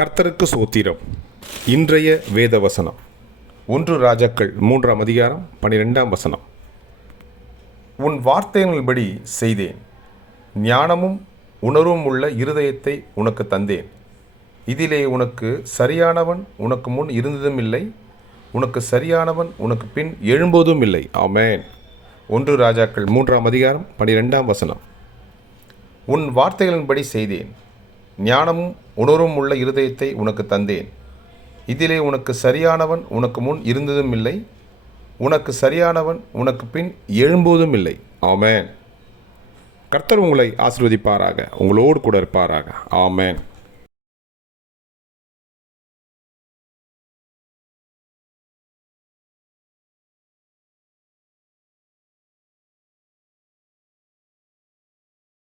கர்த்தருக்கு சோத்திரம். இன்றைய வேத வசனம் ஒன்று ராஜாக்கள் மூன்றாம் அதிகாரம் பனிரெண்டாம் வசனம். உன் வார்த்தைகளின்படி செய்தேன். ஞானமும் உணர்வும் உள்ள இருதயத்தை உனக்கு தந்தேன். இதிலே உனக்கு சரியானவன் உனக்கு முன் இருந்ததும் இல்லை. உனக்கு சரியானவன் உனக்கு பின் எழும்போதும் இல்லை. ஆமேன். ஒன்று ராஜாக்கள் மூன்றாம் அதிகாரம் பனிரெண்டாம் வசனம். உன் வார்த்தைகளின்படி செய்தேன். ஞானமும் உணர்வும் உள்ள இருதயத்தை உனக்கு தந்தேன். இதிலே உனக்கு சரியானவன் உனக்கு முன் இருந்ததும் இல்லை. உனக்கு சரியானவன் உனக்கு பின் எழும்போதும் இல்லை. ஆமேன். கர்த்தர் உங்களை ஆசிர்வதிப்பாராக. உங்களோடு கூட இருப்பாராக. ஆமேன்.